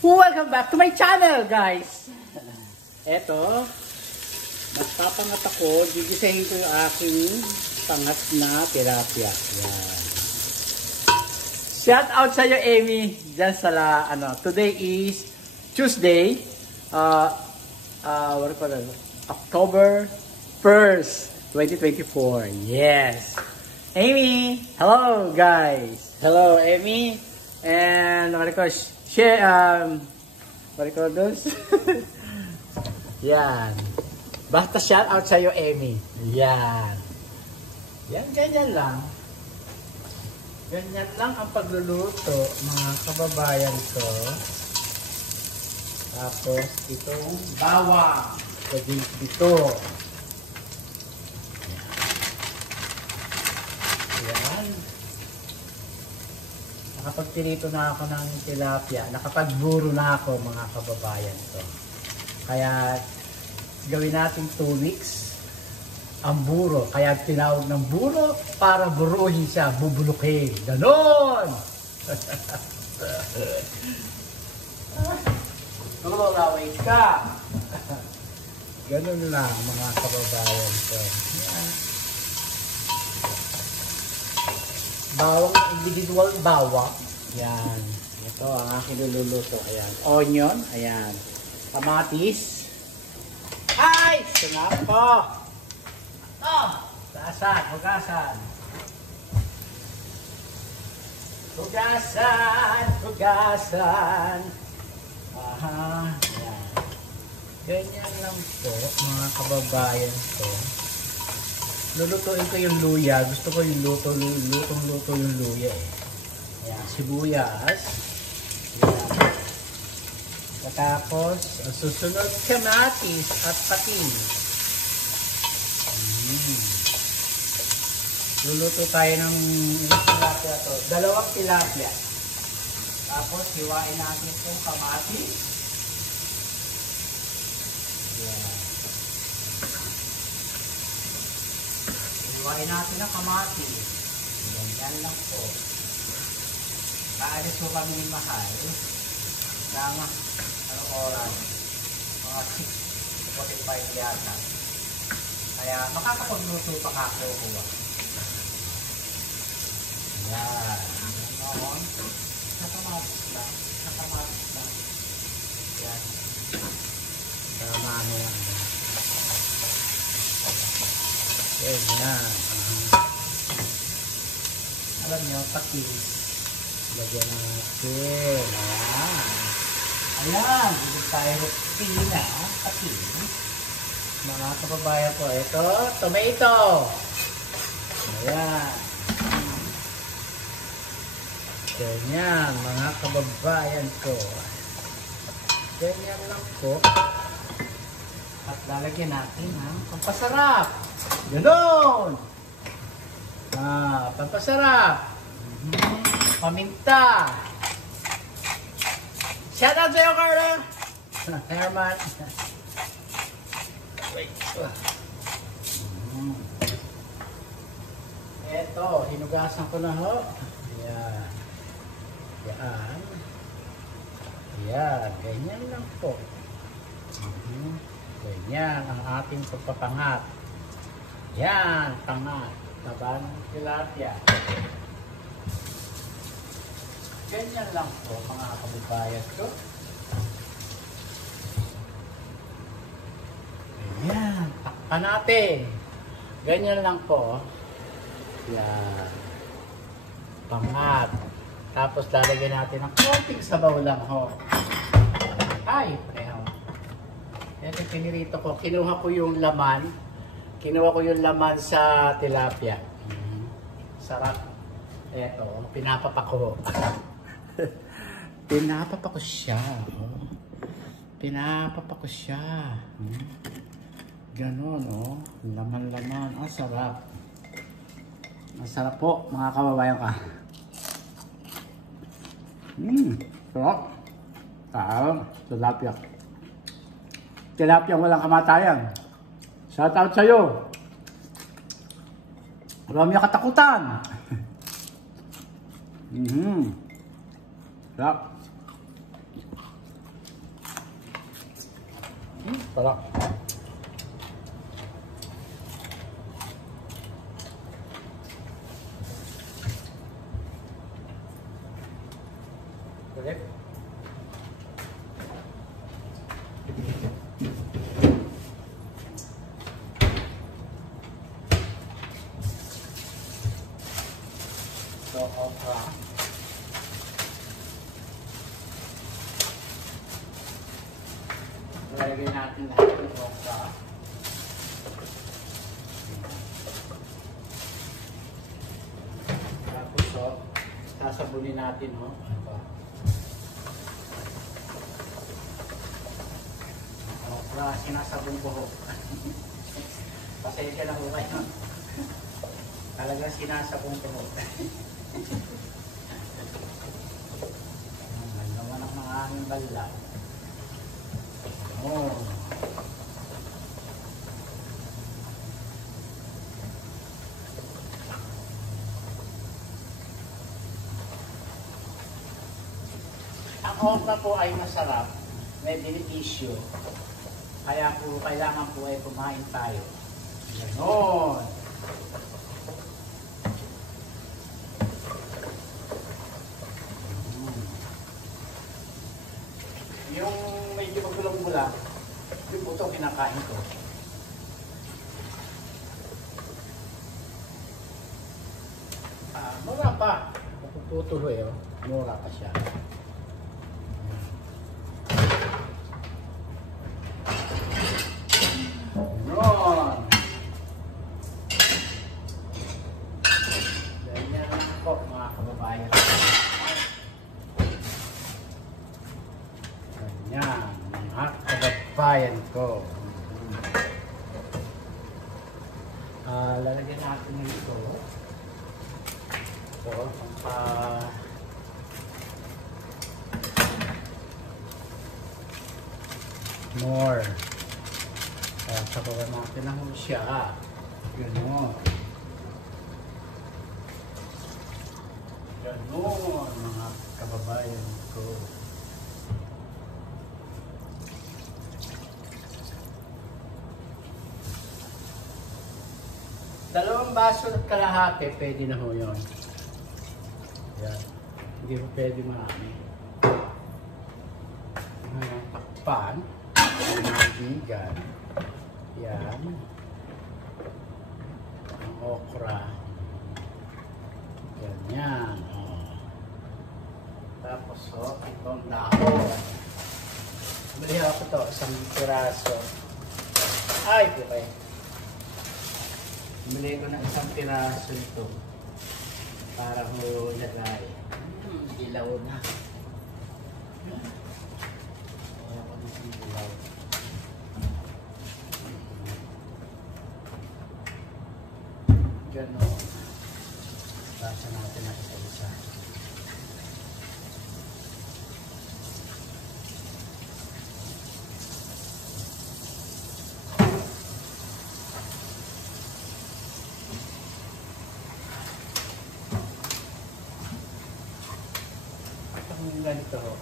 Welcome back to my channel, guys! Eto, magpapangat ako, gigisahin ko yung aking pangat na tilapia. Yan. Shout out sa iyo, Amy, dyan sa today is Tuesday, October 1st, 2024. Yes! Amy! Hello, guys! Hello, Amy! And, share, what do you call those? Yan. Basta shout out sa'yo, Amy. Yan. Yan, ganyan lang. Ganyan lang ang pagluluto, mga kababayan ko. Tapos, itong bawang. Dito. Yan. Nakapagpirito na ako ng tilapia. Nakapagburo na ako, mga kababayan ko. Kaya gawin natin 2 weeks ang buro. Kaya tinawag ng buro para buruhin siya, bubulukin. Ganon! Tulaway ka! Ganon lang, mga kababayan ko. Yan. Bawang, individual bawang. Yan. Ito ang aking niluluto. Ayan. Onion. Ayan. Kamatis. Ay! Sinap ko! Hugasan. Hugasan. Hugasan. Hugasan. Aha. Ayan. Ganyan lang po, mga kababayan ko. Lulutuin ko yung luya. Gusto ko yung lutong yung luya eh. Ayan, sibuyas. Ayan. Tapos, ang susunod kamatis at patis. Luluto tayo ng tilapia to. 2 tilapia. Tapos, hiwain natin itong kamatis. Ayan. Hiwain natin ang kamatis. Yan lang po. Kaalis ko kami ni Mahal. Tama. Anong oras? Mga 6:45 yata. Kaya makakapagluto pa kako ko. Yan. Ganon. Nakamatis lang. Nakamatis lang. Yan. Tama mo yan. Yan. Alam nyo, patis. Lagyan natin. Ayan. Ayan. Dito tayo rutina. Patis. Mga kababayan ko. Ito, tomato. Ayan. Ganyan, mga kababayan ko. Ganyan lang po. At lalagyan natin ang pampasarap. Ganon! Pampasarap. Paminta. Shout out sa'yo, Carla! Herman. Wait. Eto, hinugasan ko na ho. Ayan. Ayan. Ayan. Ganyan lang po. Ganyan ang ating pagpapangat. Yan, pangat. Taba ng tilapia. Ganyan lang po, mga kababayan ko. Ganyan, takpan natin. Ganyan lang po. Yan. Pangat. Tapos lalagyan natin ng konting sabaw lang ho. Ay, pareho. Ito pinirito ko. Kinuha ko yung laman. Kinuha ko yung laman sa tilapia. Sarap. Eto, pinapapak ko. Pinapapak ko siya. Oh. Pinapapak ko siya. Ganon, oh. Laman-laman. Ang sarap. Ang sarap po, mga kababayan ka. Sarap. Tilapia. Tilapia walang kamatayan. Shout out sa'yo. Marami ang katakutan. Sarap. Sarap. Ulit. So, okra. Lalagyan natin lahat ng okra. Tapos, sasabunin natin, okra, sinasabon buhok. Pasensya na ho kayo. Talagang sinasabon buhok. Ang ganda ng mga aming balaw. Oh. Ang okra po ay masarap, may benepisyo. Kaya po kailangan po ay kumain tayo. Ganon. Yung medyo magulong-gula, yung buto kinakain ko. Mura pa. Napuputuloy, mura pa siya. Ganon. Ganyan lang po mga kababayan. Ganyan, mga kababayan ko. Lalagyan natin ito. Ito, more. Sabawan natin na siya. Ganon. Ganon, mga kababayan ko. Dalawang baso at kalahati, pwede na ho yun. Yan. Hindi ho pwede marami. Takpan. Bigan. Yan. Ang okra. Ganyan. Tapos itong dahon. Bili ako to, isang piraso. Ay, okay. Bili ko na isang piraso ito. Para ho lagay. Ilaw na. Kaya ko na ilaw. Ganon. Basa natin na isa-isa. Ang ganito ho.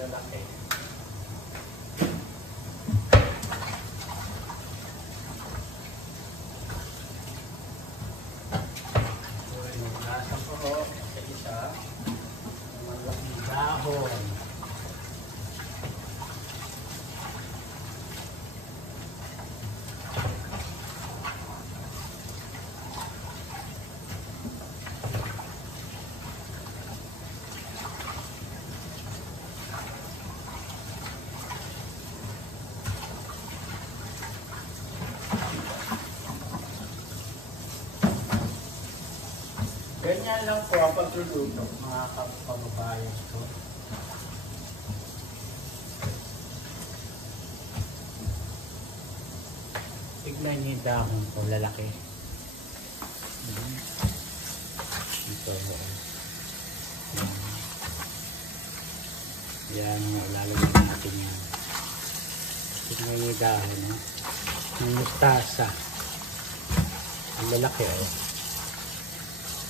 Lalaki. Dahon. Ganyan lang po ang pagluluto, mga kababayan ko. Tignan niyo yung dahon ko, lalaki. Ito. Yan, lalagyan natin yan. Tignan niyo yung dahon, ng mustasa. Ang lalaki,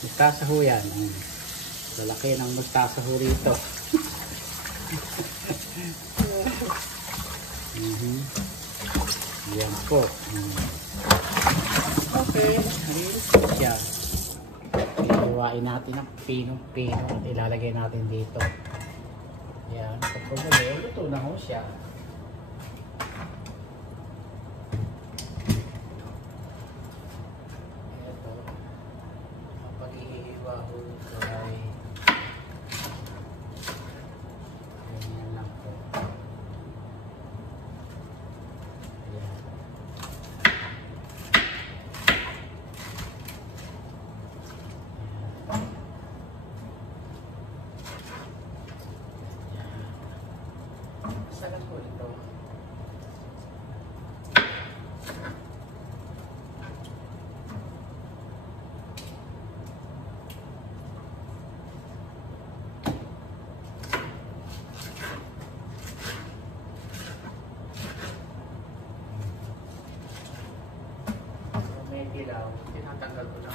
Mustasa ho yan. Lalaki ng mustasa ho rito. Yan po. Okay, ayos po siya. Iiwain natin ang pinong-pino at ilalagay natin dito. Yan, pagpumuli, luto na ho siya. Ito, kapag iiwa ho ito ay ganyan lang po. Yan. Sarap po ito. May dilaw, tinatanggal ko lang.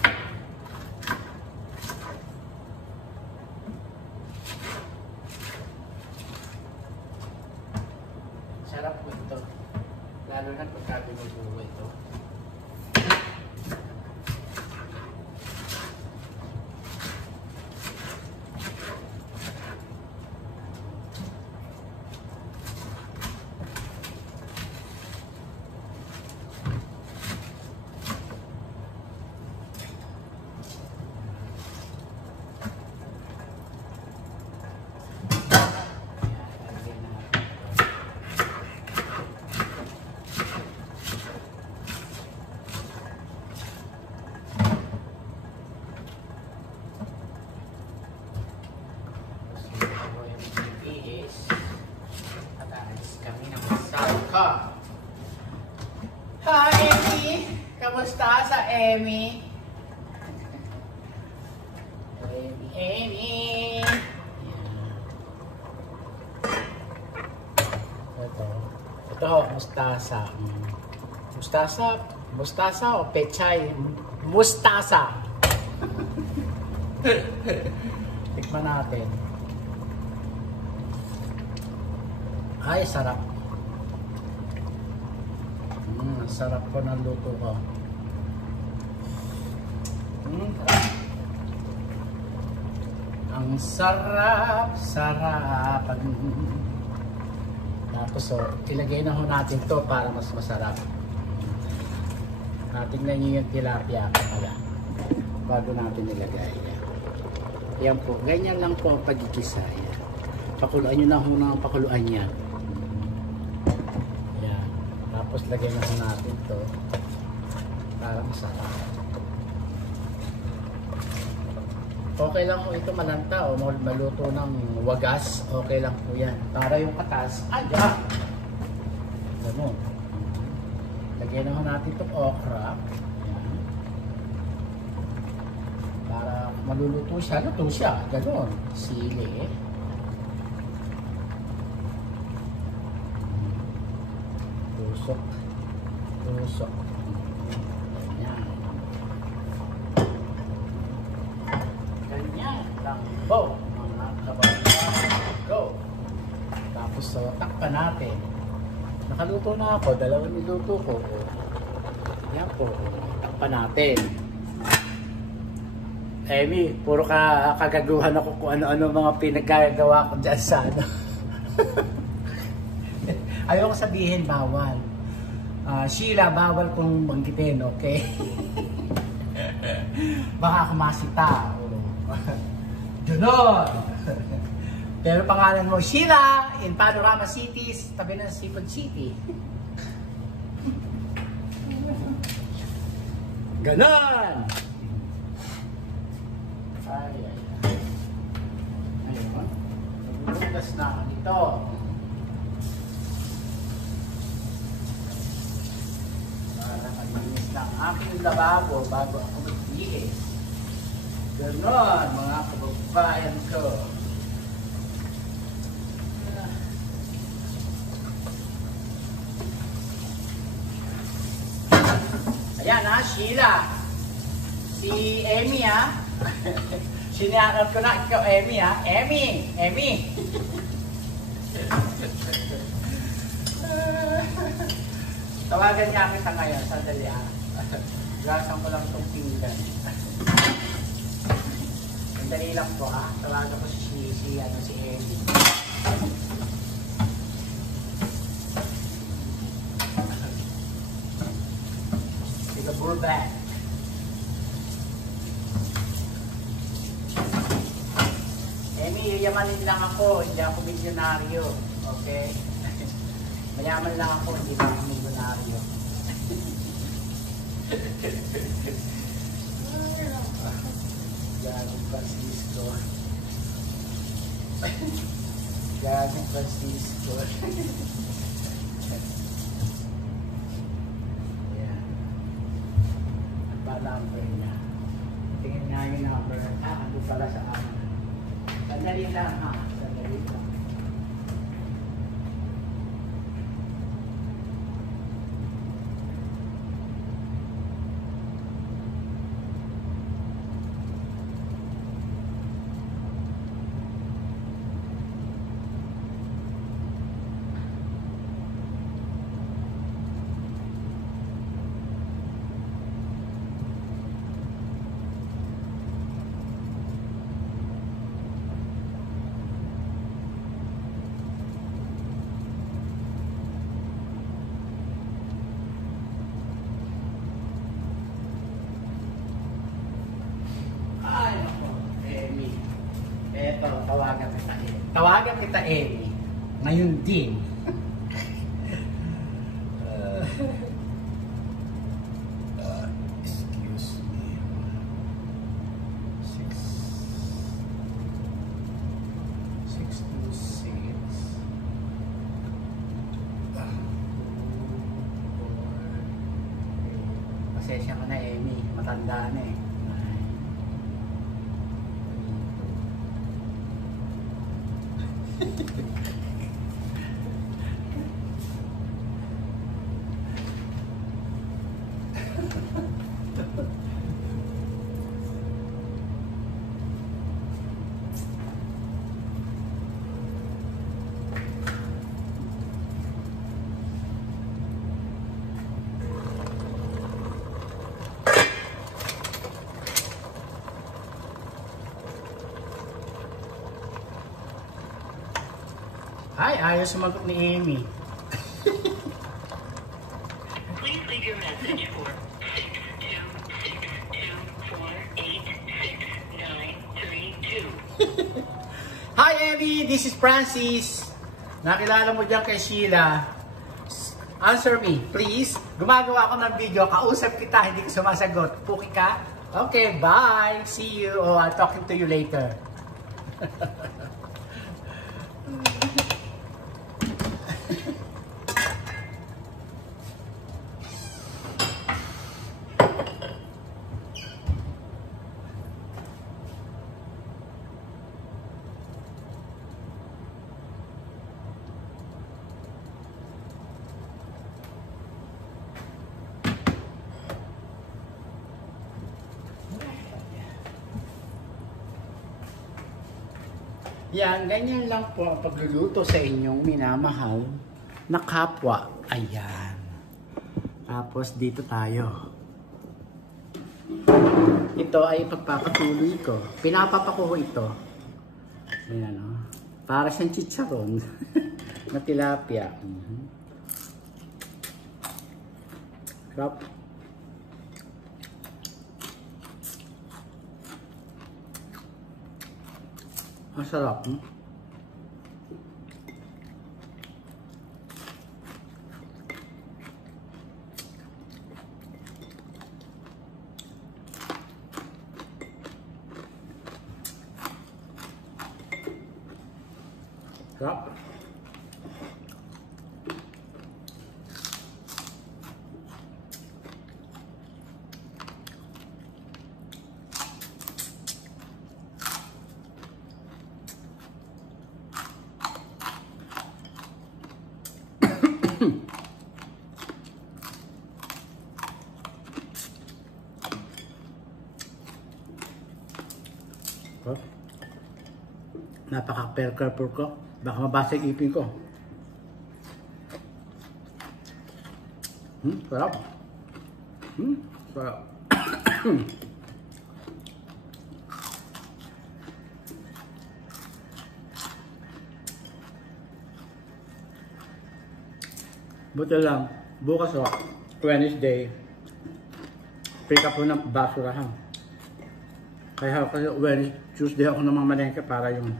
Sarap po ito. Lalo na pagka binubuo ito. Hi, Emmy! Kamusta sa Emmy? Emmy! Ito ho, mustasa. Mustasa o pechay? Mustasa! Tikman natin. Ay, sarap. Sarap po ng luto ko. Ang sarap-sarapan. Tapos ilagay na ho natin to para mas masarap. Tingnan nyo yung tilapia pala bago natin ilagay. Yan po, ganyan lang po ang pagkikisa. Pakuluan nyo na ho ng pakuluan yan. Tapos lagay na natin to para masarap. Okay lang po ito malanta o maluto ng wagas. Okay lang po yan. Para yung katas, andyan. Ganun. Lagay na natin itong okra. Yan. Para maluluto siya. Luto siya. Ganun. Sili. Tusok. Ganyan. Ganyan lang po, mga kababayan. Go! Tapos takpan natin. Nakaluto na ako. Dalawang niluto ko. Yan po. Takpan natin. Emmy, puro kagaguhan ako kung ano-ano mga pinagagawa ko dyan sa ano. Ayoko sabihin bawal. Sheila, bawal kong banggitin, okay? Baka ako masita. Ganon! Pero pangalan mo, Sheila, in Panorama City, tabi ng Seafood City. Ganon! Ay. Ayun. Nagbubukas na dito. Malinis lang aking lababo bago ako magbihis. Ganon, mga kababayan ko. Ayan ha, Sheila. Si Emmy ha. Sinanap ko na ikaw, Emmy ha. Emmy! Tawagan niya kita ngayon. Sandali ah. Gasan ko lang itong pinggan. Sandali lang po ah. Tawagan ko si Ellie. We're back. Amy, yayamanin lang ako. Hindi ako milyonaryo. Okay? Mayaman lang ako. Hindi lang ako milyonaryo. Gagong Francisco. Gagong Francisco. Number niya. Tingin nga yung number. Ando pala sa akin. Sandali lang ha. Sandali lang. Tawagan kita, Amy. Ngayon din. Excuse me. 626. Pasensya ka na, Amy. Matanda na eh. Ay, ayaw sumagot ni Amy. Please leave your message for 62624866932. Hi Amy, this is Francis. Nakilala mo dyan kay Sheila. Answer me, please. Gumagawa ako ng video, kausap kita, hindi ko sumasagot. Puki ka? Okay, bye. See you. Oh, I'll talk to you later. Yan, ganyan lang po ang pagluluto sa inyong minamahal na kapwa. Ayan. Tapos dito tayo. Ito ay pagpapatuloy ko. Pinapapako ko ito. Ayan o. Para siyang chicharon. Na tilapia. Sarap. Masarap. Sarap. Napaka-careful ko. Baka mabasa yung ipin ko. Sarap. Sarap. Buti lang, bukas o, Wednesday, pick up po ng basurahan. Kaya kasi Wednesday, Tuesday ako namamalengke para yung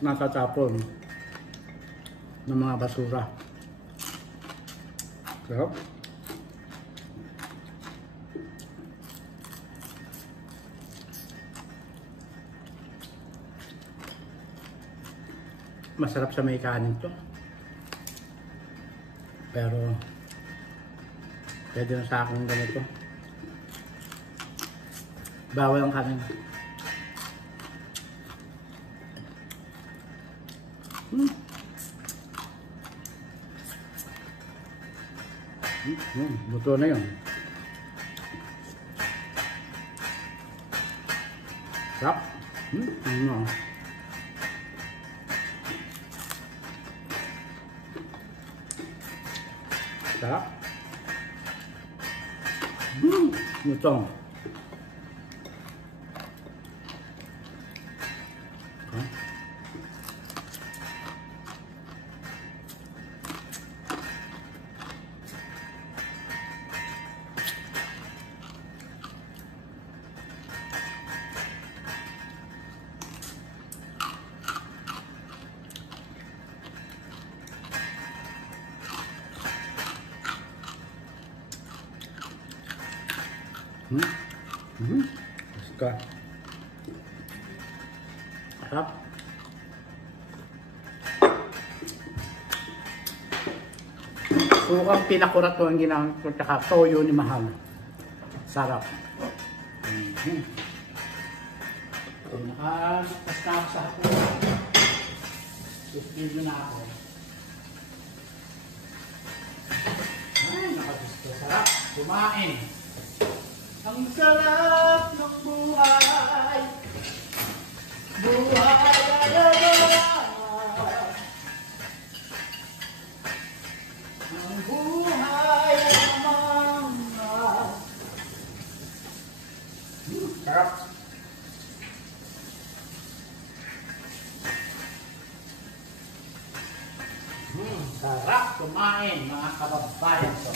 natatapon ng mga basura. So, masarap sa may kanin to. Pero pwede na sa akin ganito. Bawal ang kanin. Buto na yun. Sarap. Sarap. Buto. Suka. Sarap. Sukang pinakurat ko ang ginamit ko, tsaka toyo ni Mahal. Sarap. So, nakagpas na ako sa hapunan. Susbid na ako. Ay, nakagusto. Sarap. Kumain. Ang sarap ng buhay. Buhay ay ang buhay ay naman. Sarap. Sarap kumain mga kababayan ko.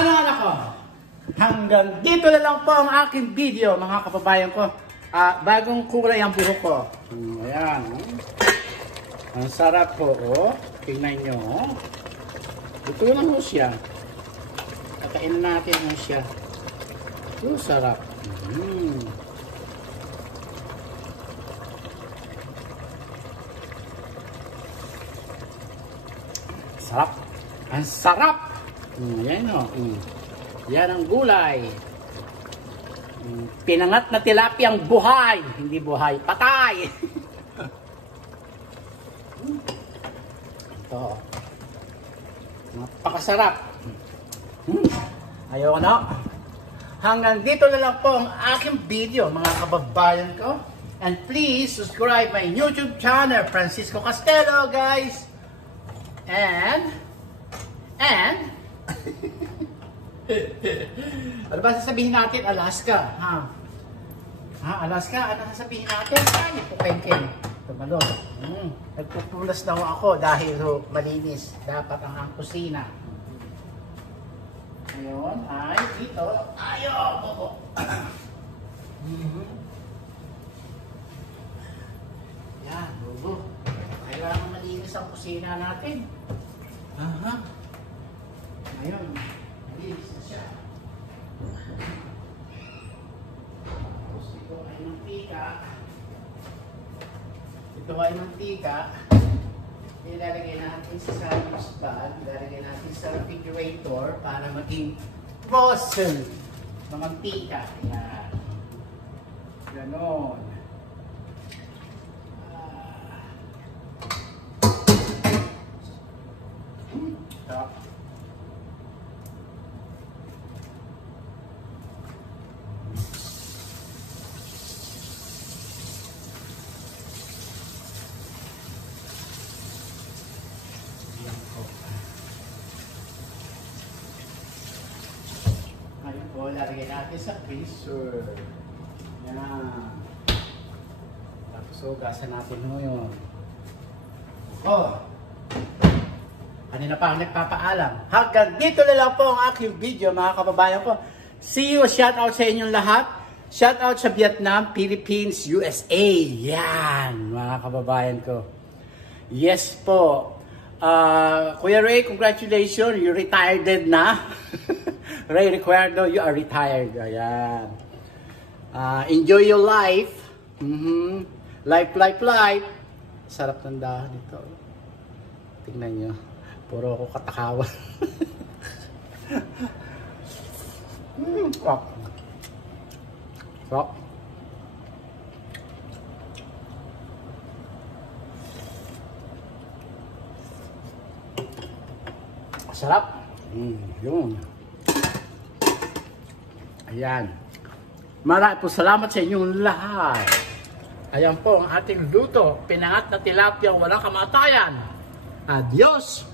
Ano ko? Hanggang dito na lang po ang aking video mga kababayan ko. Bagong kulay ang buhok ko. Ayan. Ang sarap po. Oh. Tingnan nyo. Ito lang po siya. Kakainin natin mo siya. Ito sarap. Sarap. Ang sarap. Yan o. Yan ang gulay. Pinangat na tilapiyang buhay. Hindi buhay, patay. Ito. Napakasarap. Ayoko na. Hanggang dito na lang po ang aking video mga kababayan ko. And please subscribe my YouTube channel, Francisco Castelo, guys. And ano ba sasabihin natin? Alaska, ha? Alaska, ano sasabihin natin? Ay, pupengking. Tumalon. Nagpupulas daw ako dahil malinis. Dapat ang kusina. Ngayon ay dito. Ayaw! Yan, bubo. Kailangan malinis ang kusina natin. Ngayon, malinis na siya. Tapos ito ay mantika. Ito ay mantika. Ilalagay natin sa sandwich bag. Ilalagay natin sa refrigerator para maging frozen na mantika. Yan. Ganon. lalagay natin sa freezer. Yan. Tapos hugasan natin yun. Oh. Kanina pa ako nagpapaalam. Hanggang dito na lang po ang aking video, mga kababayan ko. See you, shout out sa inyong lahat. Shout out sa Vietnam, Philippines, USA. Yan, mga kababayan ko. Yes po. Kuya Ray, congratulations. You retired na. Ray Recuerdo, you are retired. Ayan. Enjoy your life. Life, life, life. Sarap ng dahon dito. Tingnan nyo. Puro ako katakawa. Sarap. Sarap. Sarap. Yun. Ayan. Maraming po salamat sa inyong lahat. Ayan po ang ating luto. Pinangat na tilapia, walang kamatayan. Adios!